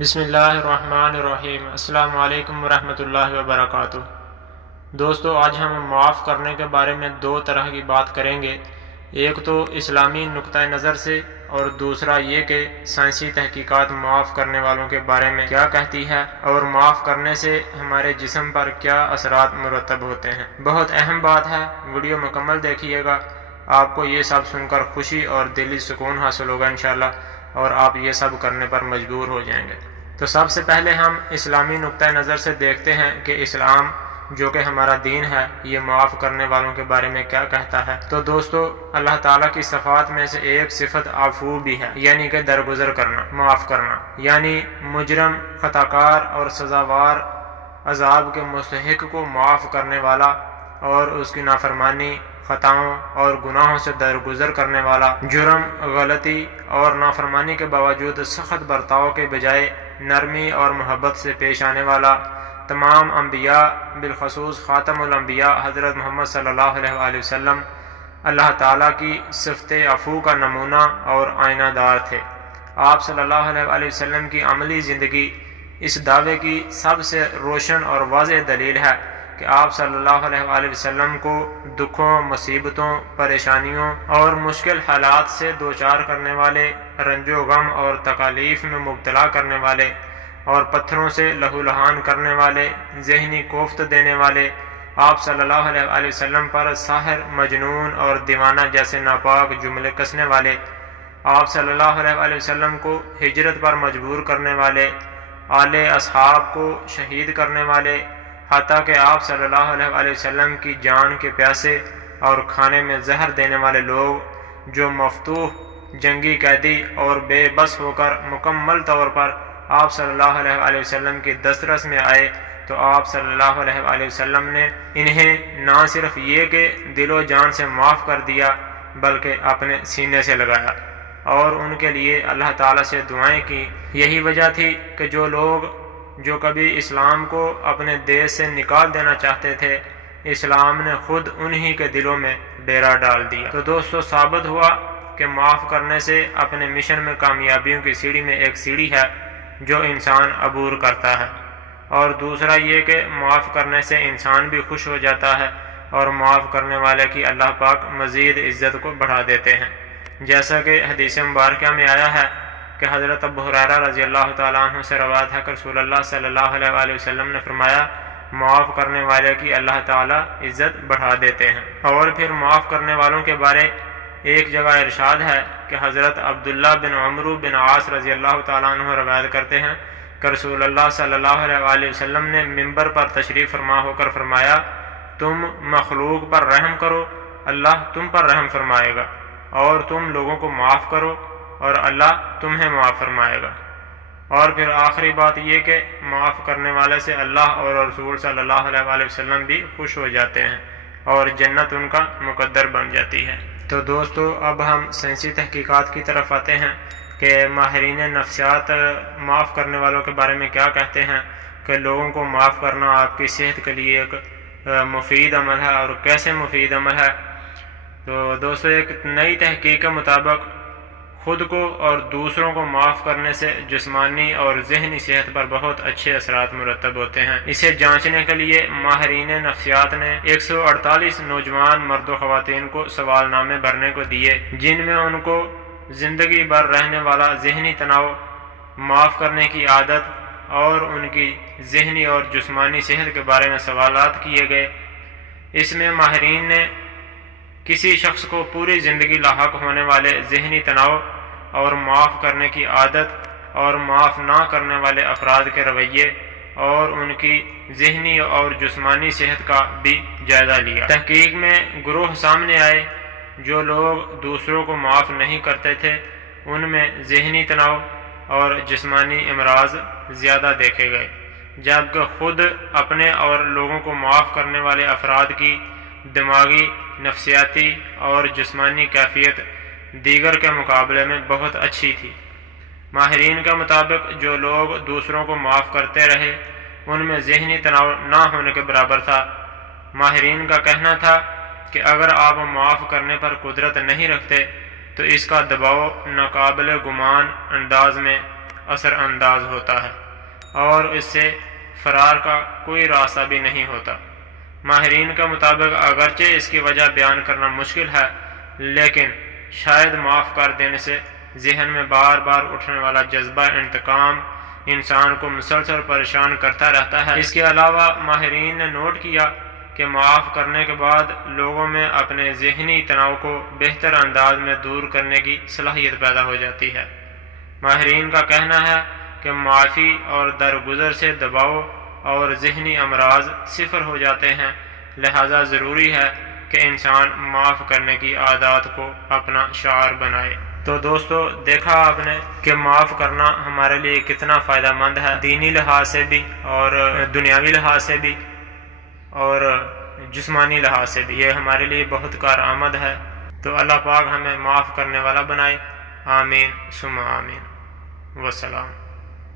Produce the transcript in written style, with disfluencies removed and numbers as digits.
بسم اللہ الرحمن الرحیم۔ السلام علیکم ورحمۃ اللہ وبرکاتہ۔ دوستو، آج ہم معاف کرنے کے بارے میں دو طرح کی بات کریں گے، ایک تو اسلامی نقطہ نظر سے اور دوسرا یہ کہ سائنسی تحقیقات معاف کرنے والوں کے بارے میں کیا کہتی ہے اور معاف کرنے سے ہمارے جسم پر کیا اثرات مرتب ہوتے ہیں۔ بہت اہم بات ہے، ویڈیو مکمل دیکھیے گا، آپ کو یہ سب سن کر خوشی اور دلی سکون حاصل ہوگا انشاءاللہ، اور آپ یہ سب کرنے پر مجبور ہو جائیں گے۔ تو سب سے پہلے ہم اسلامی نقطہ نظر سے دیکھتے ہیں کہ اسلام جو کہ ہمارا دین ہے یہ معاف کرنے والوں کے بارے میں کیا کہتا ہے۔ تو دوستو، اللہ تعالیٰ کی صفات میں سے ایک صفت عفو بھی ہے، یعنی کہ درگزر کرنا، معاف کرنا، یعنی مجرم، خطاکار اور سزاوار عذاب کے مستحق کو معاف کرنے والا اور اس کی نافرمانی، خطاؤں اور گناہوں سے درگزر کرنے والا، جرم، غلطی اور نافرمانی کے باوجود سخت برتاؤ کے بجائے نرمی اور محبت سے پیش آنے والا، تمام انبیاء بالخصوص خاتم الانبیاء حضرت محمد صلی اللہ علیہ وآلہ وسلم اللہ تعالیٰ کی صفت عفو کا نمونہ اور آئینہ دار تھے۔ آپ صلی اللہ علیہ وآلہ وسلم کی عملی زندگی اس دعوے کی سب سے روشن اور واضح دلیل ہے کہ آپ صلی اللہ علیہ وآلہ وسلم کو دکھوں، مصیبتوں، پریشانیوں اور مشکل حالات سے دوچار کرنے والے، رنج و غم اور تکالیف میں مبتلا کرنے والے اور پتھروں سے لہو لہان کرنے والے، ذہنی کوفت دینے والے، آپ صلی اللہ علیہ وآلہ وسلم پر ساحر، مجنون اور دیوانہ جیسے ناپاک جملے کسنے والے، آپ صلی اللہ علیہ وآلہ وسلم کو ہجرت پر مجبور کرنے والے، آل اصحاب کو شہید کرنے والے، حتیٰ کہ آپ صلی اللہ علیہ وآلہ وسلم کی جان کے پیاسے اور کھانے میں زہر دینے والے لوگ جو مفتوح، جنگی قیدی اور بے بس ہو کر مکمل طور پر آپ صلی اللہ علیہ وآلہ وسلم کی دسترس میں آئے، تو آپ صلی اللہ علیہ وآلہ وسلم نے انہیں نہ صرف یہ کہ دل و جان سے معاف کر دیا بلکہ اپنے سینے سے لگایا اور ان کے لیے اللہ تعالیٰ سے دعائیں کی۔ یہی وجہ تھی کہ جو لوگ جو کبھی اسلام کو اپنے دیش سے نکال دینا چاہتے تھے، اسلام نے خود انہی کے دلوں میں ڈیرا ڈال دیا۔ تو دوستو، ثابت ہوا کہ معاف کرنے سے اپنے مشن میں کامیابیوں کی سیڑھی میں ایک سیڑھی ہے جو انسان عبور کرتا ہے، اور دوسرا یہ کہ معاف کرنے سے انسان بھی خوش ہو جاتا ہے اور معاف کرنے والے کی اللہ پاک مزید عزت کو بڑھا دیتے ہیں، جیسا کہ حدیث مبارکہ میں آیا ہے کہ حضرت ابو ہریرہ رضی اللہ تعالیٰ عنہ سے روایت ہے کہ رسول اللہ صلی اللہ علیہ وآلہ وسلم نے فرمایا، معاف کرنے والے کی اللہ تعالیٰ عزت بڑھا دیتے ہیں۔ اور پھر معاف کرنے والوں کے بارے ایک جگہ ارشاد ہے کہ حضرت عبداللہ بن عمرو بن عاص رضی اللہ تعالیٰ عنہ روایت کرتے ہیں کہ رسول اللہ صلی اللہ علیہ وآلہ وسلم نے منبر پر تشریف فرما ہو کر فرمایا، تم مخلوق پر رحم کرو، اللہ تم پر رحم فرمائے گا، اور تم لوگوں کو معاف کرو اور اللہ تمہیں معاف فرمائے گا۔ اور پھر آخری بات یہ کہ معاف کرنے والے سے اللہ اور رسول صلی اللہ علیہ وآلہ وسلم بھی خوش ہو جاتے ہیں اور جنت ان کا مقدر بن جاتی ہے۔ تو دوستو، اب ہم سائنسی تحقیقات کی طرف آتے ہیں کہ ماہرین نفسیات معاف کرنے والوں کے بارے میں کیا کہتے ہیں کہ لوگوں کو معاف کرنا آپ کی صحت کے لیے ایک مفید عمل ہے، اور کیسے مفید عمل ہے۔ تو دوستو، ایک نئی تحقیق کے مطابق خود کو اور دوسروں کو معاف کرنے سے جسمانی اور ذہنی صحت پر بہت اچھے اثرات مرتب ہوتے ہیں۔ اسے جانچنے کے لیے ماہرین نفسیات نے 148 نوجوان مرد و خواتین کو سوال نامے بھرنے کو دیے، جن میں ان کو زندگی بھر رہنے والا ذہنی تناؤ، معاف کرنے کی عادت اور ان کی ذہنی اور جسمانی صحت کے بارے میں سوالات کیے گئے۔ اس میں ماہرین نے کسی شخص کو پوری زندگی لاحق ہونے والے ذہنی تناؤ اور معاف کرنے کی عادت اور معاف نہ کرنے والے افراد کے رویے اور ان کی ذہنی اور جسمانی صحت کا بھی جائزہ لیا۔ تحقیق میں گروہ سامنے آئے جو لوگ دوسروں کو معاف نہیں کرتے تھے، ان میں ذہنی تناؤ اور جسمانی امراض زیادہ دیکھے گئے، جبکہ خود اپنے اور لوگوں کو معاف کرنے والے افراد کی دماغی، نفسیاتی اور جسمانی کیفیت دیگر کے مقابلے میں بہت اچھی تھی۔ ماہرین کے مطابق جو لوگ دوسروں کو معاف کرتے رہے ان میں ذہنی تناؤ نہ ہونے کے برابر تھا۔ ماہرین کا کہنا تھا کہ اگر آپ معاف کرنے پر قدرت نہیں رکھتے تو اس کا دباؤ ناقابل گمان انداز میں اثر انداز ہوتا ہے اور اس سے فرار کا کوئی راستہ بھی نہیں ہوتا۔ ماہرین کے مطابق اگرچہ اس کی وجہ بیان کرنا مشکل ہے، لیکن شاید معاف کر دینے سے ذہن میں بار بار اٹھنے والا جذبہ انتقام انسان کو مسلسل پریشان کرتا رہتا ہے۔ اس کے علاوہ ماہرین نے نوٹ کیا کہ معاف کرنے کے بعد لوگوں میں اپنے ذہنی تناؤ کو بہتر انداز میں دور کرنے کی صلاحیت پیدا ہو جاتی ہے۔ ماہرین کا کہنا ہے کہ معافی اور درگزر سے دباؤ اور ذہنی امراض صفر ہو جاتے ہیں، لہذا ضروری ہے کہ انسان معاف کرنے کی عادات کو اپنا شعار بنائے۔ تو دوستو، دیکھا آپ نے کہ معاف کرنا ہمارے لیے کتنا فائدہ مند ہے، دینی لحاظ سے بھی اور دنیاوی لحاظ سے بھی اور جسمانی لحاظ سے بھی، یہ ہمارے لیے بہت کارآمد ہے۔ تو اللہ پاک ہمیں معاف کرنے والا بنائے، آمین ثم آمین، والسلام۔